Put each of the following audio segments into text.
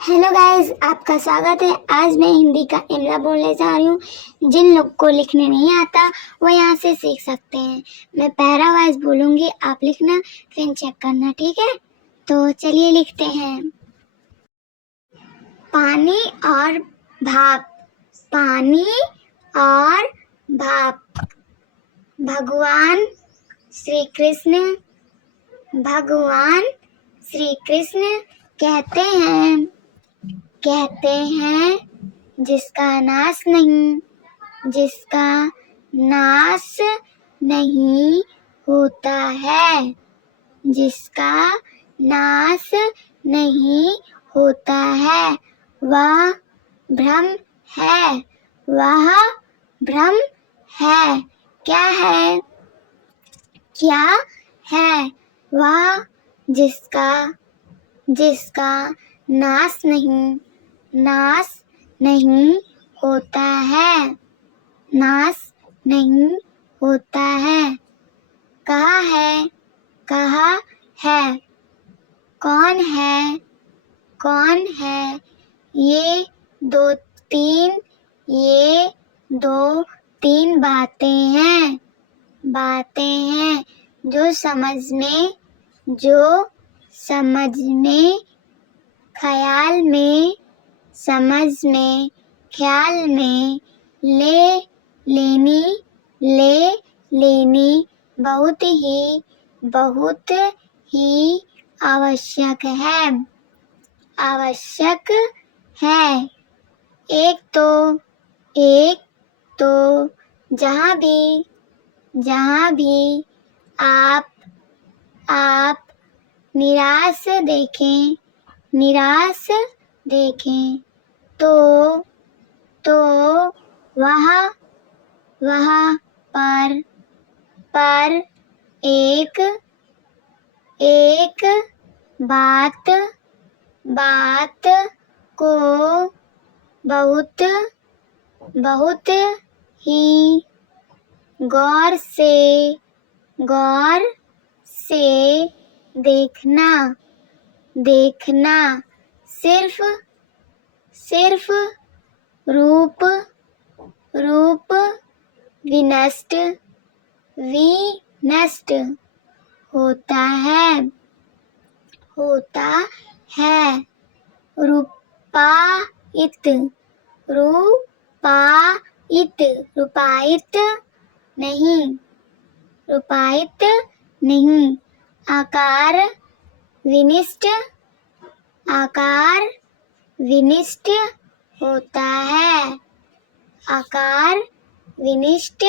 Hello guys, आपका स्वागत है। आज मैं हिंदी का इमला बोलने जा रही हूँ। जिन लोग को लिखने नहीं आता वो यहाँ से सीख सकते हैं। मैं पैरा वाइज बोलूँगी, आप लिखना फिर चेक करना, ठीक है? तो चलिए लिखते हैं। पानी और भाप, पानी और भाप। भगवान श्री कृष्ण, भगवान श्री कृष्ण कहते हैं जिसका नाश नहीं होता है, जिसका नाश नहीं होता है, वह भ्रम है, वह भ्रम है। क्या है? क्या है? वह जिसका नाश नहीं होता है, नाश नहीं होता है। कहा है, कहा है। कौन है, कौन है। ये दो तीन बातें हैं जो समझ में ख्याल में ले लेनी बहुत ही आवश्यक है। एक तो जहाँ भी आप निराश देखें तो वहाँ पर एक बात को बहुत ही गौर से देखना। सिर्फ रूप विनष्ट होता है। रूपायित नहीं। आकार विनिष्ट होता है, आकार विनिष्ट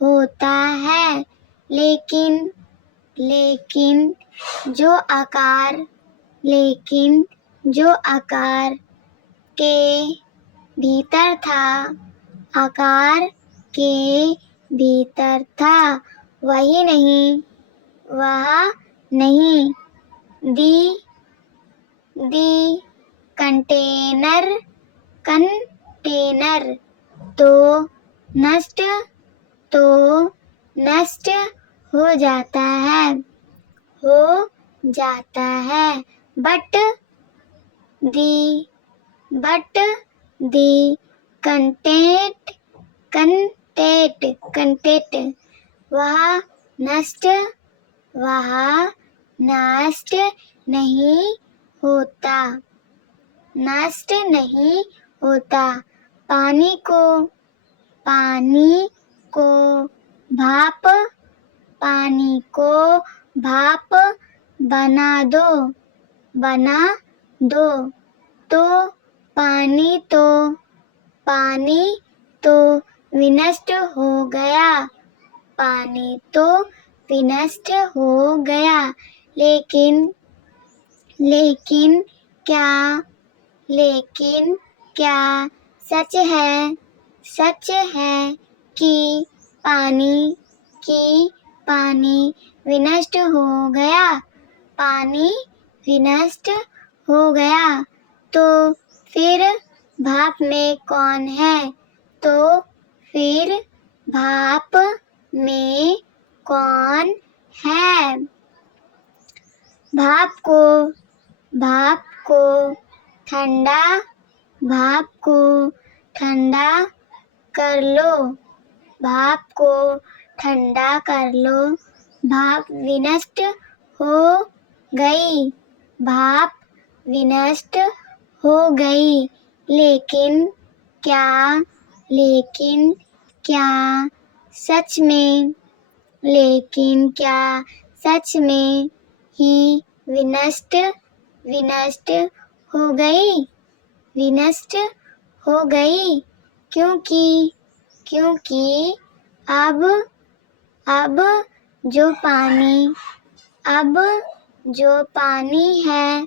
होता है। लेकिन जो आकार के भीतर था, वह नहीं। दी कंटेनर तो नष्ट हो जाता है। बट दी कंटेंट वह नष्ट नहीं होता। पानी को भाप बना दो तो पानी तो विनष्ट हो गया। लेकिन क्या सच है कि पानी विनष्ट हो गया। तो फिर भाप में कौन है? भाप में कौन है? भाप को ठंडा भाप को ठंडा कर लो, भाप को ठंडा कर लो। भाप विनष्ट हो गई, भाप विनष्ट हो गई। लेकिन क्या सच में लेकिन क्या सच में ही विनष्ट हो गई विनष्ट हो गई? क्योंकि अब जो पानी है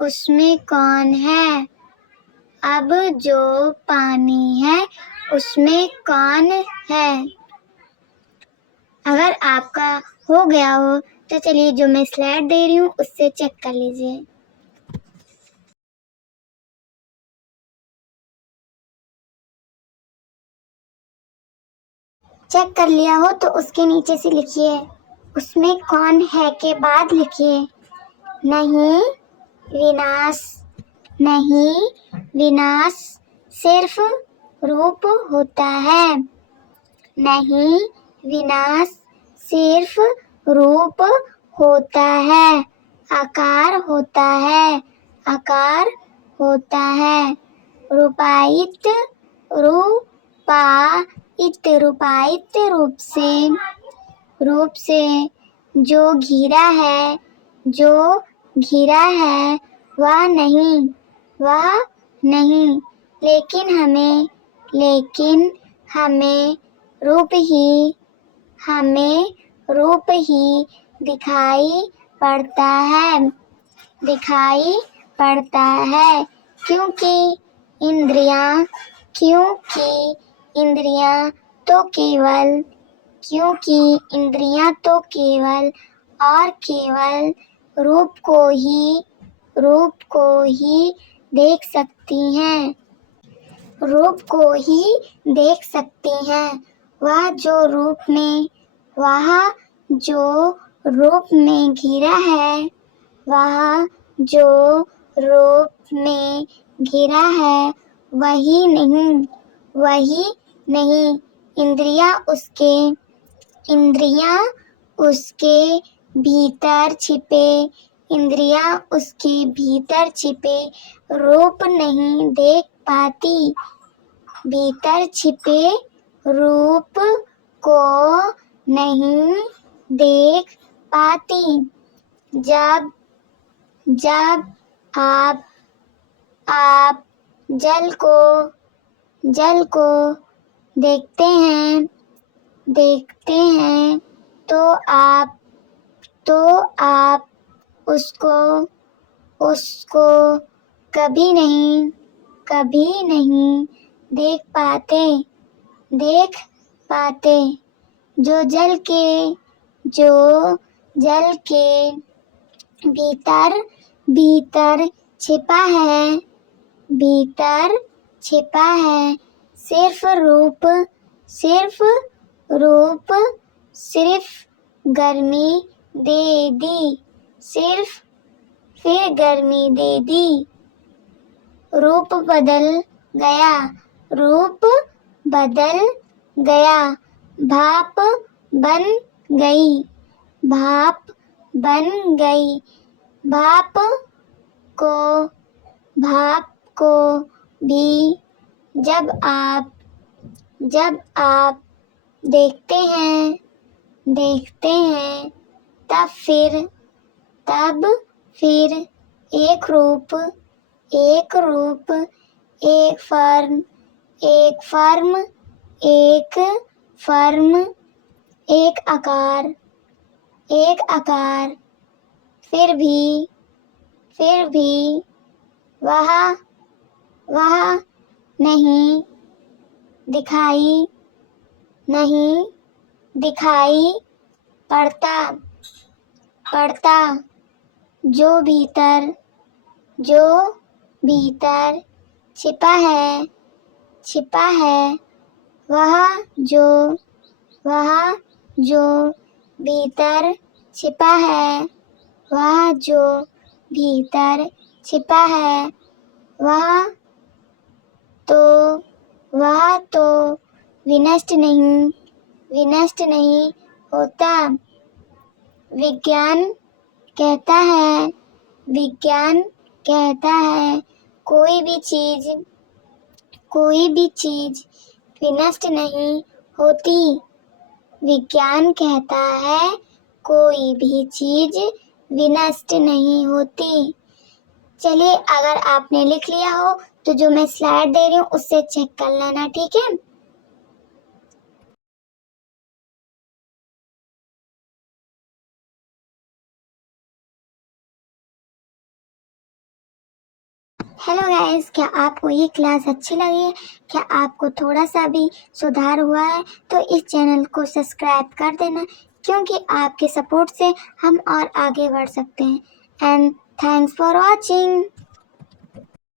उसमें कौन है? अब जो पानी है उसमें कौन है? अगर आपका हो गया हो तो चलिए जो मैं स्लाइड दे रही हूँ उससे चेक कर लीजिए। चेक कर लिया हो तो उसके नीचे से लिखिए, उसमें कौन है के बाद लिखिए नहीं विनाश सिर्फ रूप होता है। नहीं विनाश सिर्फ रूप होता है, आकार होता है। रूपायित रूप से जो घिरा है वह नहीं। लेकिन हमें रूप ही दिखाई पड़ता है क्योंकि इंद्रियां तो केवल और केवल रूप को ही देख सकती हैं। वह जो रूप में घिरा है वही नहीं। इंद्रियां उसके भीतर छिपे रूप नहीं देख पाती। भीतर छिपे रूप को नहीं देख पाती। जब आप जल को देखते हैं तो आप उसको कभी नहीं देख पाते। जो जल के भीतर छिपा है सिर्फ गर्मी दे दी। रूप बदल गया। भाप बन गई। भाप को भी जब आप देखते हैं तब फिर एक रूप एक फर्म एक आकार फिर भी वह नहीं दिखाई पड़ता। जो भीतर छिपा है वह जो भीतर छिपा है वह तो विनष्ट नहीं होता। विज्ञान कहता है कोई भी चीज विनष्ट नहीं होती। विज्ञान कहता है कोई भी चीज विनष्ट नहीं होती। चलिए, अगर आपने लिख लिया हो तो जो मैं स्लाइड दे रही हूँ उससे चेक कर लेना, ठीक है। हेलो गाइस, क्या आपको ये क्लास अच्छी लगी है? क्या आपको थोड़ा सा भी सुधार हुआ है? तो इस चैनल को सब्सक्राइब कर देना, क्योंकि आपके सपोर्ट से हम और आगे बढ़ सकते हैं। And thanks for watching.